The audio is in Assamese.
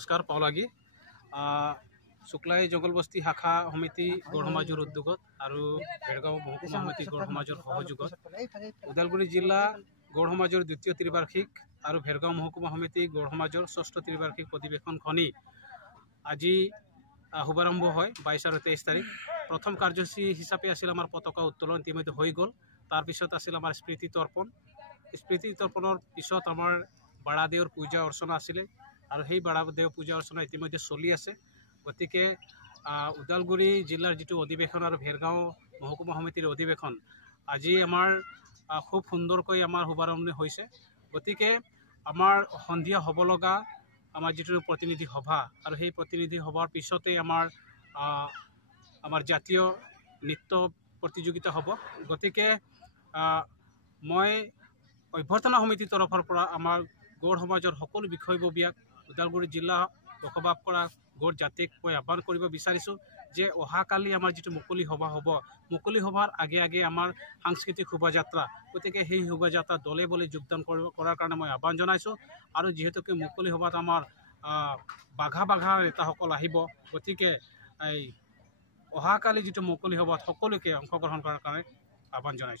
নমস্কাৰ পাওলাগি শুক্লাই জঙ্গলবস্তি শাখা সমিতি গড় সমাজৰ উদ্যোগত আৰু ভেৰগাঁও মহকুমা সমিতি গড় সমাজৰ সহযোগত ওদালগুৰি জিলা গড় সমাজৰ দ্বিতীয় ত্ৰিবাৰ্ষিক আৰু ভেৰগাঁও মহকুমা সমিতি গড় সমাজৰ ষষ্ঠ ত্ৰিবাৰ্ষিক অধিৱেশনখনি আজি শুভাৰম্ভ হয় 22 আৰু 23 তাৰিখ। প্ৰথম কাৰ্যসূচী হিচাপে আছিল আমাৰ পতাকা উত্তোলন, ইতিমধ্যে হৈ গ'ল। তাৰপিছত আছিল আমাৰ স্মৃতি তৰ্পণৰ পিছত আমাৰ বাৰাদেৱৰ পূজা অৰ্চনা আছিলে আৰু সেই বাৰাদেৱ পূজা অৰ্চনা ইতিমধ্যে চলি আছে। গতিকে ওদালগুৰি জিলাৰ যিটো অধিৱেশন আৰু ভেৰগাঁও মহকুমা সমিতিৰ অধিৱেশন আজি আমাৰ খুব সুন্দৰকৈ আমাৰ শুভাৰম্ভণি হৈছে। গতিকে আমাৰ সন্ধিয়া হ'ব লগা আমাৰ যিটো প্ৰতিনিধি সভা আৰু সেই প্ৰতিনিধি সভাৰ পিছতে আমাৰ জাতীয় নৃত্য প্ৰতিযোগিতা হ'ব। গতিকে মই অভ্যৰ্থনা সমিতিৰ তৰফৰ পৰা আমাৰ গড় সমাজৰ সকলো বিষয়ববীয়াক ওদালগুৰি জিলা বসবাস কৰা গড় জাতিক মই আহ্বান কৰিব বিচাৰিছোঁ যে অহাকালি আমাৰ যিটো মুকলি সভা হ'ব, মুকলি সভাৰ আগে আমাৰ সাংস্কৃতিক শোভাযাত্ৰা, গতিকে সেই শোভাযাত্ৰা দলে বলে যোগদান কৰাৰ কাৰণে মই আহ্বান জনাইছোঁ। আৰু যিহেতুকে মুকলি সভাত আমাৰ বাঘা নেতাসকল আহিব, গতিকে এই অহাকালি যিটো মুকলি সভাত সকলোকে অংশগ্ৰহণ কৰাৰ কাৰণে আহ্বান জনাইছোঁ।